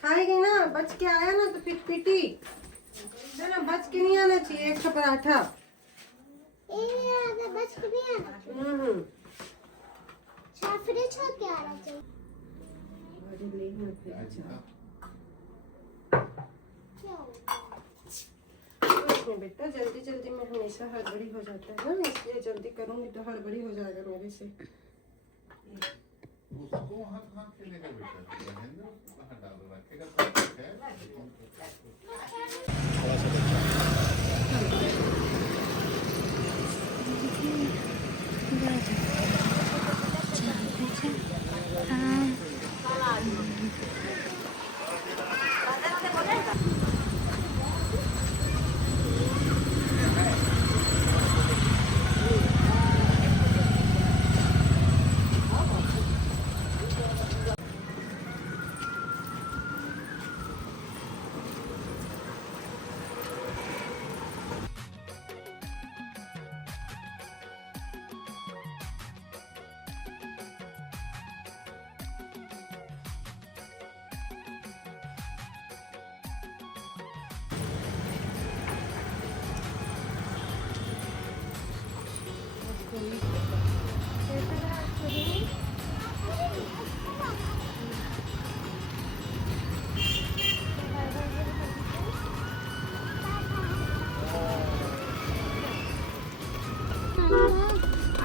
खाएगी ना, बच के आया ना तो फिर पीटी है ना, बच के नहीं आना चाहिए एक पराठा। बच के नहीं आना फ्रिज हो क्या आना चाहिए। बेटा जल्दी जल्दी में हमेशा हड़बड़ी हो जाता है ना, इसलिए जल्दी करूंगी तो हड़बड़ी हो जाएगा मेरे से। उसको हाथ हाथ से लेकर बेटा महेंद्र उसको हटा दो, रखेगा तो ठीक है। थोड़ा सा बच्चा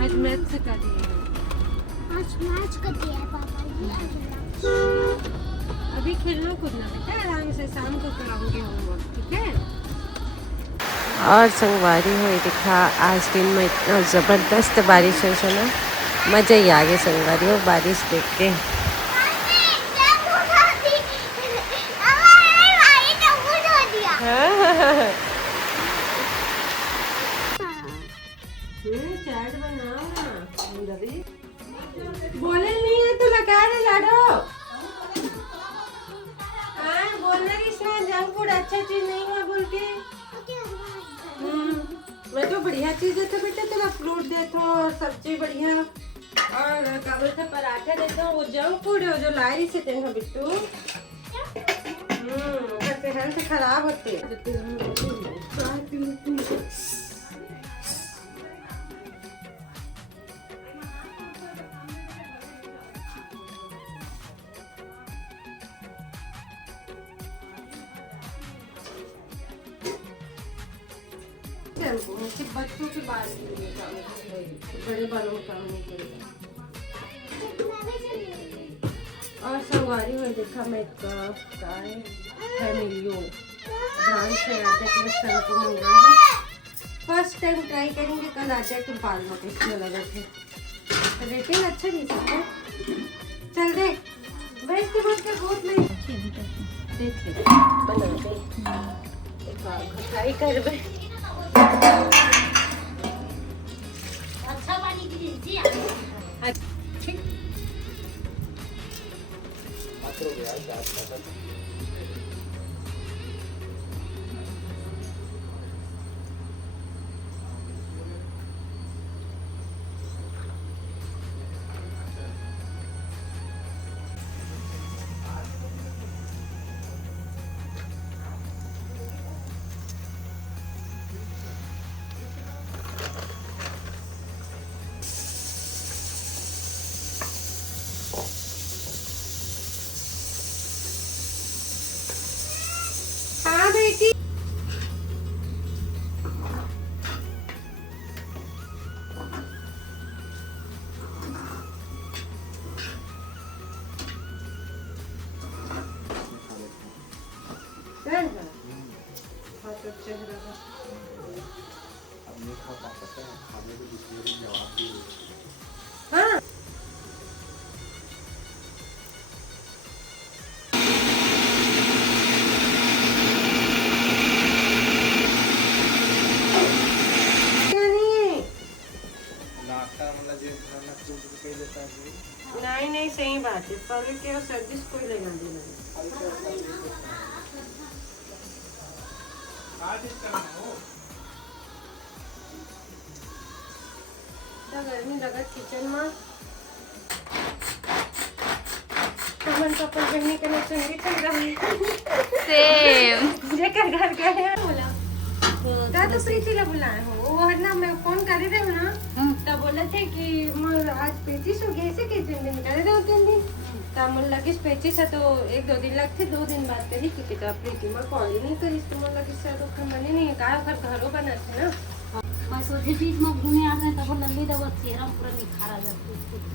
आज मैच से कर दिए, आज मैच कर दिया है पापा जी। अभी खेलना कूदना बेटा आराम से, शाम को कराऊंगी होमवर्क, ठीक है। और संगवारी हुई दिखा, आज दिन में इतना ज़बरदस्त बारिश है ना, मज़ा ही आ गया संगवारी हो बारिश देख के। चाट बनाओ ना, बोले नहीं है तो लगा रहे लाडो। हाँ बोलना कि इसमें जंक फूड अच्छा चीज नहीं है बोल के। मैं तो बढ़िया चीज देता बेटा, तेरा फ्रूट देता हूँ, सब्जी बढ़िया, और क्या बोलते पराठा देता हूँ। वो जंक फूड है जो लाई से तेरा बिट्टू। हेल्थ खराब होते। सिर्फ बच्चों के बाल के लिए काम है, बड़े बालों में काम नहीं करेगा। और संगवारी में देखा मेकअप काय फैमिलियो ब्रांड से आटे के शैम्पू मंगाया है। फर्स्ट टाइम ट्राई करेंगे, कल आटे के बाल में इसमें लगे थे, रेटिंग अच्छा नहीं सकता। चल देख बेच के बोल के बहुत नहीं देख ले बना दे ट्राई कर बे। अच्छा पानी की लीजिए। ठीक हाँ बेटी हाँ नहीं नहीं सही बात है, पहले के सर्विस कोई लेगा देना गर्मी लगत किचन में। मन पापा बनने के लिए चुनरी चल रहा है सेम जेकर घर गए हैं बोला का तो प्रीति बुलाए हो वो है ना मैं फोन कर रहे हो ना तब बोले थे कि मैं आज 35 हो गए ऐसे के 3 दिन करे 2-3 दिन तब मुझे लगी 35 है तो 1-2 दिन लगते 2 दिन बाद करी क्योंकि तब प्रीति मैं कॉल ही नहीं करी तो मुझे लगी शायद तो मने नहीं का घरों बना थे ना मैं सोचे बीच में घूमे आ गए तब लंबी दवा चेहरा पूरा निखारा जाता है।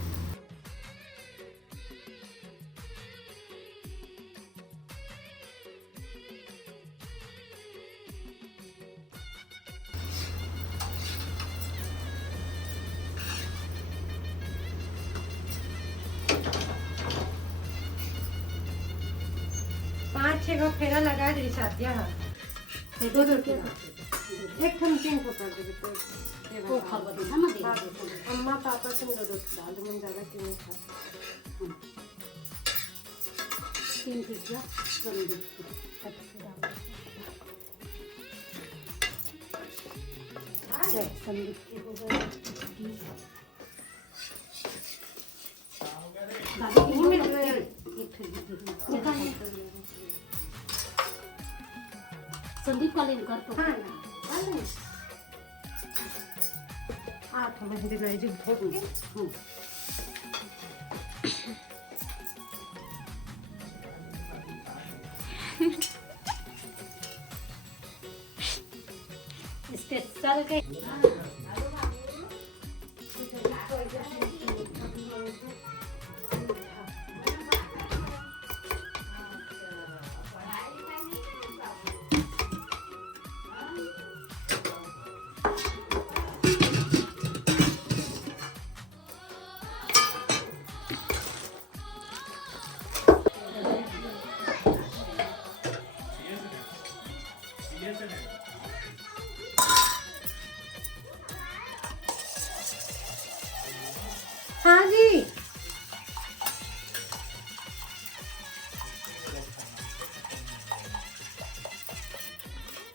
पाँच छह गो फेरा लगा दी साथिया दो एक थम 3 ठो कर देबे तो वो खबर दे ना दे अम्मा पापा तुम दो डाल दो मन ज्यादा क्यों नहीं खा 3 पिज्जा संदीप संदीप के हो गए दादी में संदीप का लेन कर तो हाँ ना 8 बजे नहीं जी भोग के स्पेशल के हाँ जी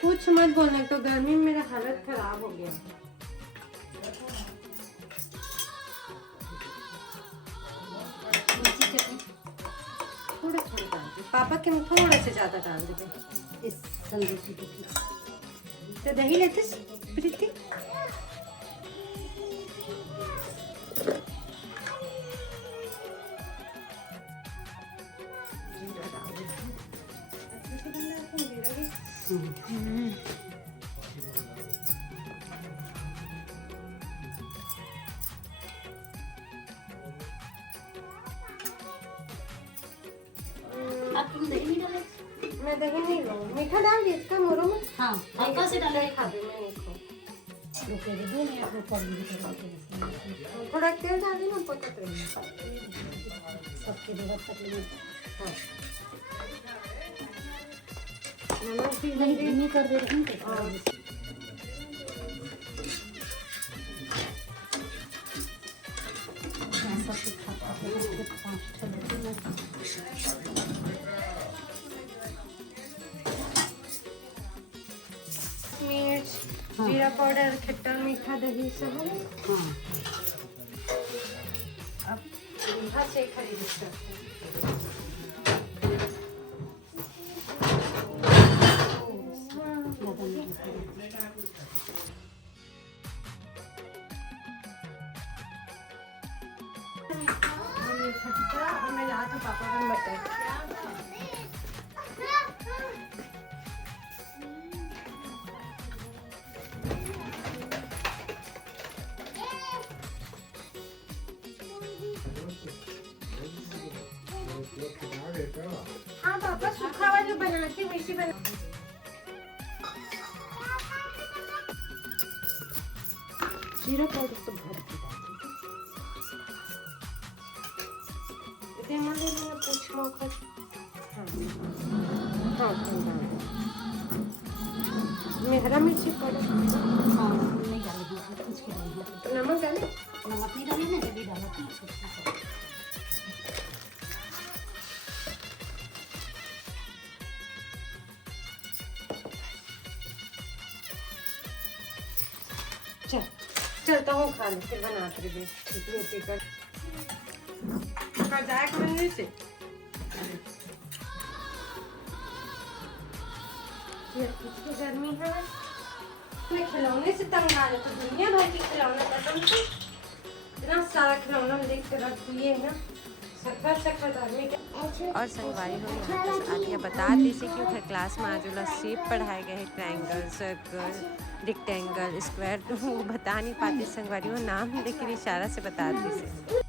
कुछ मत बोलना तो गर्मी में मेरा हालत खराब हो गया थोड़ा थोड़ा डाल दे पापा के में थोड़ा से ज्यादा डाल दे इस संदीप की तो दही लेते प्रीति आप तुम दही नहीं डाले मैं दही नहीं लूँ मीठा डाल दिए इसका मोरो में हाँ हल्का से डाले खा भी मैं नहीं खाऊं रुके दे दो मैं आपको कॉल भी करवा थोड़ा तेल डाल देना पकड़ रही सबके दो तकलीफ हाँ नमक भी नहीं नहीं धीमी कर दे रही हूँ सब कुछ खाता है 5 मिर्च जीरा पाउडर खट्टा मीठा दही सब है हाँ अब यहाँ से खरीद सकते हैं ज़्यादा नहीं मैं ला तो पापा को बताया हाँ पापा सूखा वाली बनाती वैसी बना जीरा पाउडर तो भर के डालती मैंने पूछ मौका हाँ हाँ मैं हरा मिर्ची पाउडर हाँ नहीं डालेगी कुछ के डालेगी नमक डाले नमक नहीं डाली ना जल्दी डालो चलता हूँ खाने फिर बनाते रहे रोटी का जाए से ये कितनी गर्मी है। मैं खिलौने से तंग आ रही तो दुनिया भर की खिलौना पसंद थी। इतना सारा खिलौना हम देख कर रख दिए ना, सखत सखत आदमी के। और संगवारी हो यहाँ बस आगे बता देसे कि उधर क्लास में आज वाला शेप पढ़ाए गए हैं, ट्रायंगल, सर्कल, रेक्टेंगल, स्क्वायर। तो वो बता नहीं पाते संगवारी, वो नाम लेकिन इशारा से बता देसे।